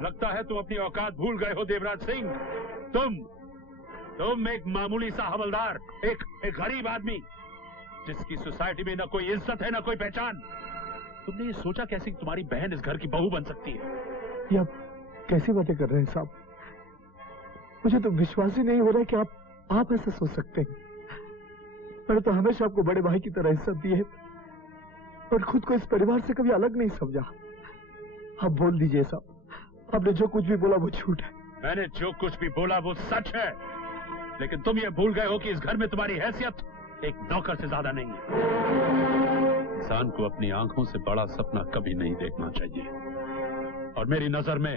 लगता है तुम अपनी औकात भूल गए हो देवराज सिंह। तुम एक मामूली सा हवलदार, एक गरीब आदमी जिसकी सोसाइटी में न कोई इज्जत है न कोई पहचान। तुमने ये सोचा कैसे कि तुम्हारी बहन इस घर की बहू बन सकती है? ये आप कैसी बातें कर रहे हैं साहब? मुझे तो विश्वास ही नहीं हो रहा है कि आप ऐसा सोच सकते हैं। मैंने तो हमेशा आपको बड़े भाई की तरह इज्जत दी है और खुद को इस परिवार से कभी अलग नहीं समझा। आप बोल दीजिए साहब, आपने जो कुछ भी बोला वो झूठ है। मैंने जो कुछ भी बोला वो सच है, लेकिन तुम ये भूल गए हो कि इस घर में तुम्हारी हैसियत एक नौकर से ज्यादा नहीं है। इंसान को अपनी आंखों से बड़ा सपना कभी नहीं देखना चाहिए, और मेरी नजर में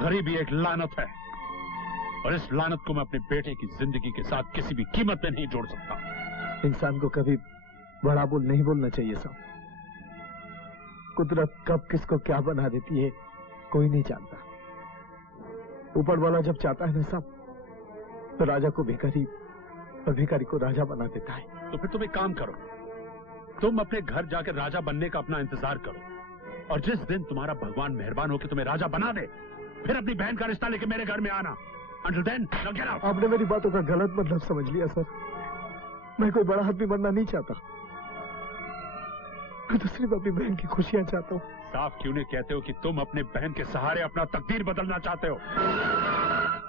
गरीबी एक लानत है, और इस लानत को मैं अपने बेटे की जिंदगी के साथ किसी भी कीमत में नहीं जोड़ सकता। इंसान को कभी बड़ा बोल नहीं बोलना चाहिए साहब। कुदरत कब किसको क्या बना देती है कोई नहीं जानता। ऊपर वाला जब चाहता है ना साहब, तो राजा को भिखारी और भिखारी को राजा बना देता है। तो फिर तुम एक काम करो, तुम अपने घर जाकर राजा बनने का अपना इंतजार करो, और जिस दिन तुम्हारा भगवान मेहरबान हो कि तुम्हें राजा बना दे, फिर अपनी बहन का रिश्ता लेके मेरे घर में आना। Until then, now get out. आपने मेरी बातों का गलत मतलब समझ लिया सर। मैं कोई बड़ा आदमी बनना नहीं चाहता, मैं तो सिर्फ अपनी बहन की खुशियां चाहता हूँ। साफ क्यों नहीं कहते हो कि तुम अपने बहन के सहारे अपना तकदीर बदलना चाहते हो?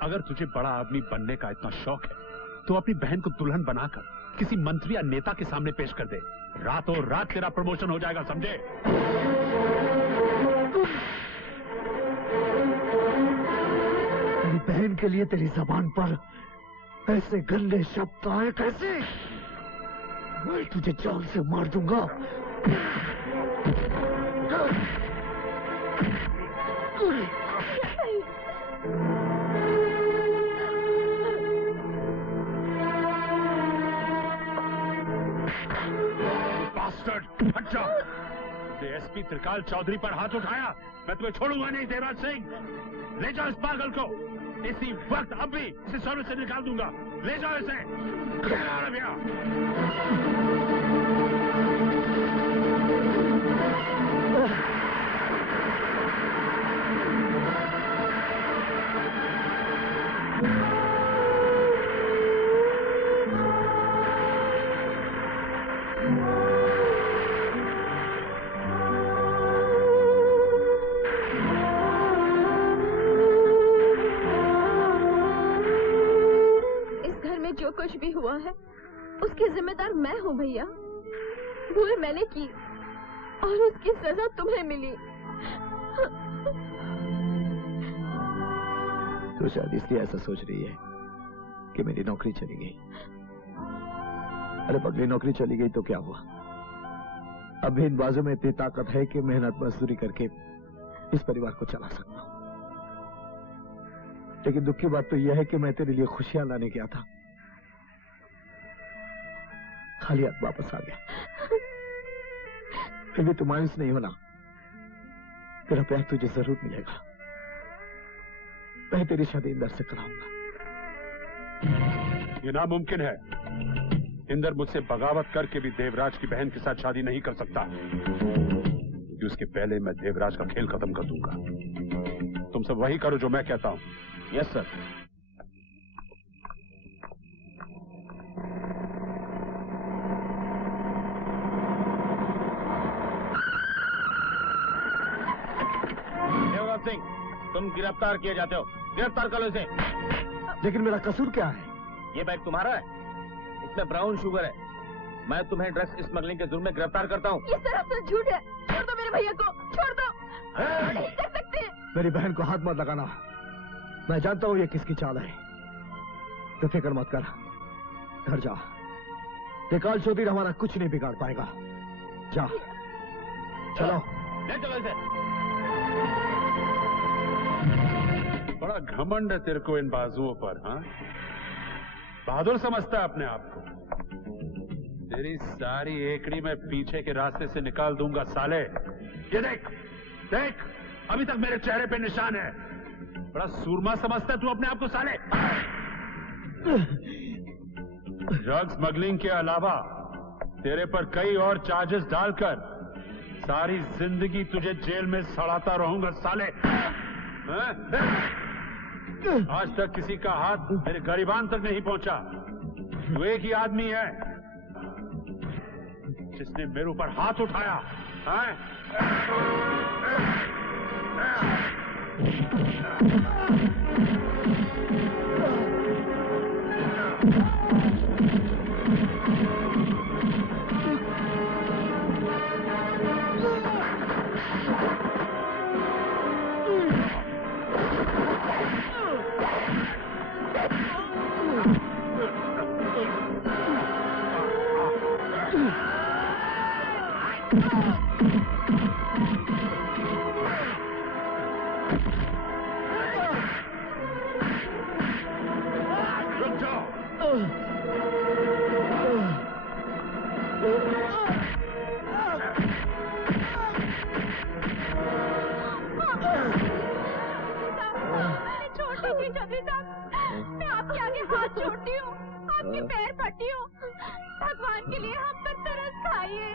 अगर तुझे बड़ा आदमी बनने का इतना शौक है तो अपनी बहन को दुल्हन बनाकर किसी मंत्री या नेता के सामने पेश कर दे। रातों रात तेरा प्रमोशन हो जाएगा, समझे? मेरी बहन के लिए तेरी जबान पर ऐसे गंदे शब्द आए कैसे? मैं तुझे जान से मार दूंगा। हट जाओ। एसपी त्रिकाल चौधरी पर हाथ उठाया, मैं तुम्हें छोड़ूंगा नहीं देवराज सिंह। ले जाओ इस पागल को, इसी वक्त अब भी इसे सर्विस से निकाल दूंगा। ले जाओ इसे। Get out of here। जो कुछ भी हुआ है उसकी जिम्मेदार मैं हूँ भैया। भूल मैंने की और उसकी सजा तुम्हें मिली। तो शायद इसलिए ऐसा सोच रही है कि मेरी नौकरी चली गई। अरे पगली, नौकरी चली गई तो क्या हुआ? अब भी इन बाजू में इतनी ताकत है कि मेहनत मजदूरी करके इस परिवार को चला सकता हूं। लेकिन दुख की बात तो यह है कि मैं तेरे लिए खुशियां लाने गया था, खाली हाथ वापस आ गया। फिर भी तू मायूस नहीं होना, तेरा प्यार तुझे जरूर मिलेगा। मैं तेरी शादी इंदर से कराऊंगा। ये नामुमकिन है। इंदर मुझसे बगावत करके भी देवराज की बहन के साथ शादी नहीं कर सकता, क्योंकि उसके पहले मैं देवराज का खेल खत्म कर दूंगा। तुम सब वही करो जो मैं कहता हूं। Yes sir. सिंह, तुम गिरफ्तार किए जाते हो। गिरफ्तार करो इसे। लेकिन मेरा कसूर क्या है? ये बैग तुम्हारा है, इसमें ब्राउन शुगर है। मैं तुम्हें ड्रग्स स्मगलिंग के जुर्म में गिरफ्तार करता हूँ। ये सरासर झूठ है। छोड़ दो मेरे भैया को, छोड़ दो। नहीं कर सकते। मेरी बहन को हाथ मत लगाना। मैं जानता हूँ ये किसकी चाल है। तो फिक्र मत कर, घर जा। त्रिकाल चौधरी हमारा कुछ नहीं बिगाड़ पाएगा। जा, चलो। ले चलो इसे। बड़ा घमंड है तेरे को इन बाजुओं पर, हाँ? बहादुर समझता है अपने आप को। तेरी सारी एकड़ी में पीछे के रास्ते से निकाल दूंगा साले। ये देख, देख, अभी तक मेरे चेहरे पे निशान है। बड़ा सूरमा समझता है तू अपने आप को साले। ड्रग स्मगलिंग के अलावा तेरे पर कई और चार्जेस डालकर सारी जिंदगी तुझे जेल में सड़ाता रहूंगा साले। आज तक किसी का हाथ मेरे गरीबान तक नहीं पहुंचा। तू एक ही आदमी है जिसने मेरे ऊपर हाथ उठाया। मैं आपके आगे हाथ जोड़ती हूँ, आपके पैर पड़ती हूँ। भगवान के लिए हम पर तरस खाइए।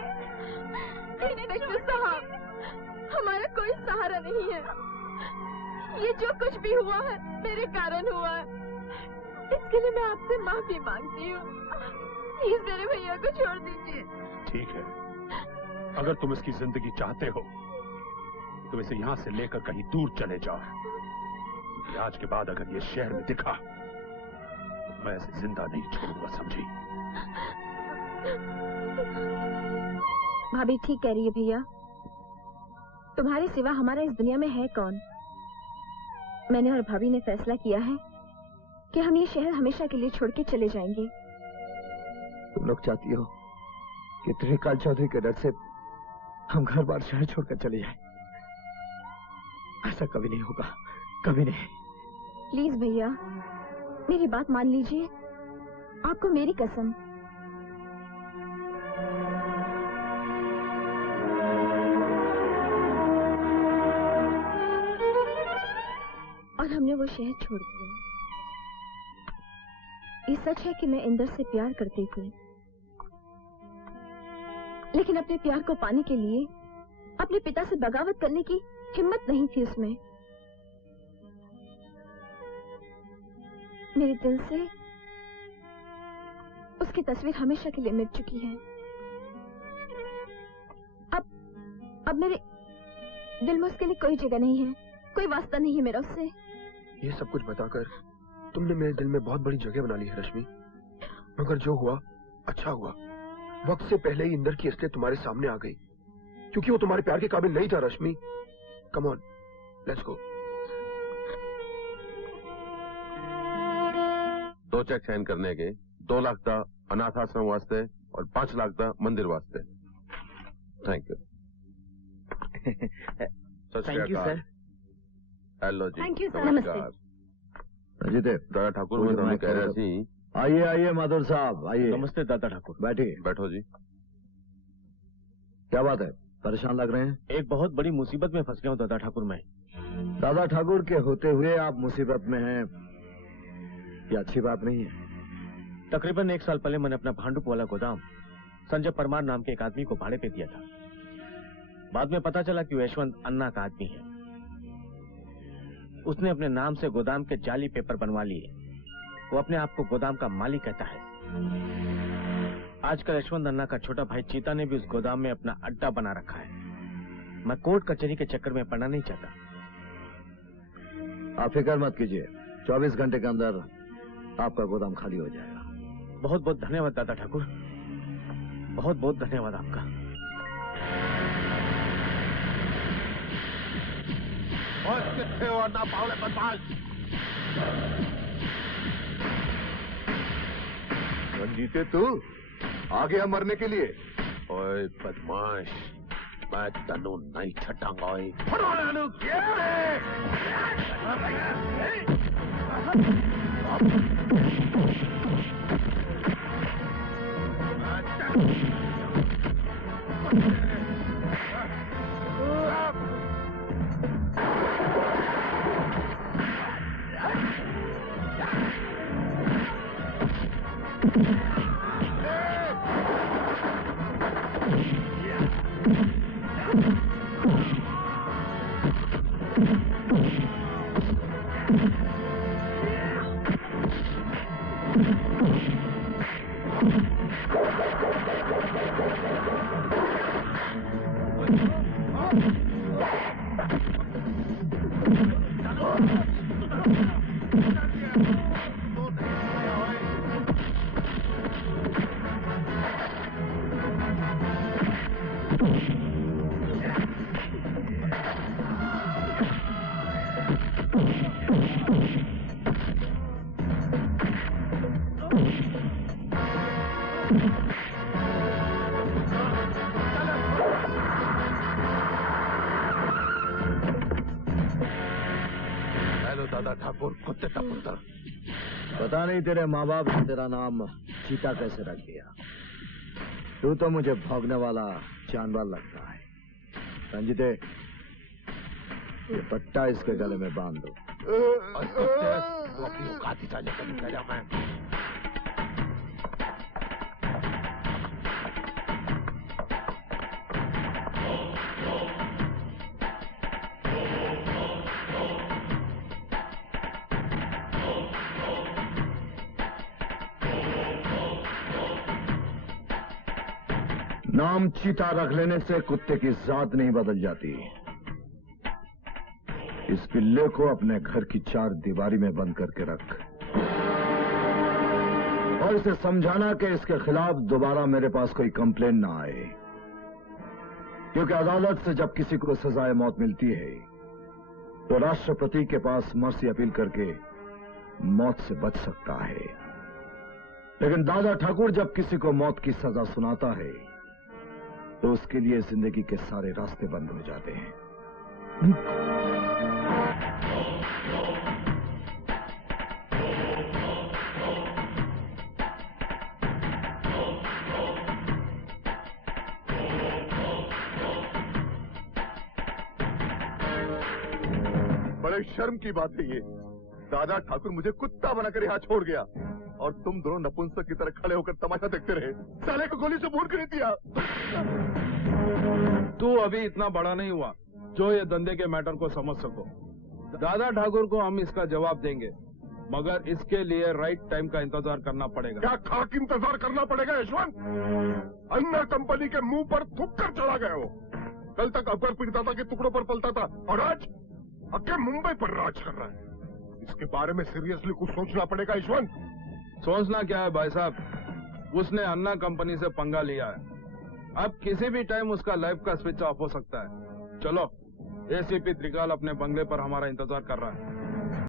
इंस्पेक्टर साहब, हमारा कोई सहारा नहीं है। ये जो कुछ भी हुआ है मेरे कारण हुआ है। इसके लिए मैं आपसे माफी मांगती हूँ। प्लीज मेरे भैया को छोड़ दीजिए। ठीक है, अगर तुम इसकी जिंदगी चाहते हो तो इसे यहाँ से लेकर कहीं दूर चले जाओ। आज के बाद अगर ये शहर में दिखा तो मैं इसे जिंदा नहीं छोड़ूंगा, समझी? भाभी ठीक कह रही है भैया। तुम्हारे सिवा हमारा इस दुनिया में है कौन? मैंने और भाभी ने फैसला किया है कि हम ये शहर हमेशा के लिए छोड़ के चले जाएंगे। तुम लोग चाहती हो कि त्रिकाल चौधरी के डर से हम घर बार शहर छोड़कर चले जाएं? ऐसा कभी नहीं होगा, कभी नहीं। प्लीज भैया, मेरी बात मान लीजिए। आपको मेरी कसम। और हमने वो शहर छोड़ दिया। ये सच है कि मैं इंदर से प्यार करती थी, लेकिन अपने प्यार को पाने के लिए अपने पिता से बगावत करने की हिम्मत नहीं थी उसमें। मेरे दिल से उसकी तस्वीर हमेशा के लिए मिट चुकी है। अब मेरे दिल में उसके लिए कोई जगह नहीं है, कोई वास्ता नहीं है मेरा उससे। ये सब कुछ बताकर तुमने मेरे दिल में बहुत बड़ी जगह बना ली है रश्मि। मगर जो हुआ अच्छा हुआ। वक्त से पहले ही इंदर की असलियत तुम्हारे सामने आ गई, क्योंकि वो तुम्हारे प्यार के काबिल नहीं था Rashmi. Come on, let's go. 2 check sign करने के 2 लाख का अनाथ आश्रम वास्ते और 5 लाख का मंदिर वास्ते। Thank you. Thank you sir. Hello ji. थैंक यू सर। नमस्कार। दादा ठाकुर मैं तुम्हें कह रहा थी। आइए आइए माधुर साहब आइए। नमस्ते दादा ठाकुर। बैठिए। बैठो जी। क्या बात है, परेशान लग रहे हैं? एक बहुत बड़ी मुसीबत में फंस गया हूँ दादा ठाकुर मैं। दादा ठाकुर के होते हुए आप मुसीबत में हैं, ये अच्छी बात नहीं है। तकरीबन 1 साल पहले मैंने अपना भांडुप वाला गोदाम संजय परमार नाम के एक आदमी को भाड़े पे दिया था। बाद में पता चला कि वो यशवंत अन्ना का आदमी है। उसने अपने नाम से गोदाम के जाली पेपर बनवा लिए। वो अपने आप को गोदाम का मालिक कहता है। आजकल यशवंत अन्ना का छोटा भाई चीता ने भी उस गोदाम में अपना अड्डा बना रखा है। मैं कोर्ट कचहरी के चक्कर में पड़ना नहीं चाहता। आप फिक्र मत कीजिए, 24 घंटे के अंदर आपका गोदाम खाली हो जाएगा। बहुत बहुत धन्यवाद दादा ठाकुर, बहुत बहुत धन्यवाद आपका। और कितने और ना पावले बदमाश। जीते तू आ गया मरने के लिए। ओए बदमाश, मैं तनु नहीं छटांगा। दादा ठाकुर कुत्ते का पुत्र। पता नहीं तेरे माँ बाप ने तेरा नाम चीता कैसे रख दिया। तू तो मुझे भौंकने वाला जानवर लगता है। रंजिते, ये पट्टा इसके गले में बांध दो। तो अपनी औकात ही जाने का निकल जा। मैं नाम चीता रख लेने से कुत्ते की जात नहीं बदल जाती। इस पिल्ले को अपने घर की 4 दीवारी में बंद करके रख और इसे समझाना कि इसके खिलाफ दोबारा मेरे पास कोई कंप्लेन ना आए, क्योंकि अदालत से जब किसी को सजाए मौत मिलती है तो राष्ट्रपति के पास मर्सी अपील करके मौत से बच सकता है, लेकिन दादा ठाकुर जब किसी को मौत की सजा सुनाता है तो उसके लिए जिंदगी के सारे रास्ते बंद हो जाते हैं। बड़े शर्म की बात है ये। दादा ठाकुर मुझे कुत्ता बनाकर यहाँ छोड़ गया और तुम दोनों नपुंसक की तरह खड़े होकर तमाशा देखते रहे। साले को गोली से भून कर दिया। तू अभी इतना बड़ा नहीं हुआ जो ये धंधे के मैटर को समझ सको। दादा ठाकुर को हम इसका जवाब देंगे, मगर इसके लिए राइट टाइम का इंतजार करना पड़ेगा। क्या खाक इंतजार करना पड़ेगा यशवंत? अन्ना कंपनी के मुंह पर थूक कर चला गया हो। कल तक अफगर पीड़िता के टुकड़ों पर पलता था और आज अक्के मुंबई पर राज कर रहा है। इसके बारे में सीरियसली कुछ सोचना पड़ेगा यशवंत। सोचना क्या है भाई साहब, उसने अन्ना कंपनी से पंगा लिया है। अब किसी भी टाइम उसका लाइफ का स्विच ऑफ हो सकता है। चलो, एसीपी त्रिकाल अपने बंगले पर हमारा इंतजार कर रहा है।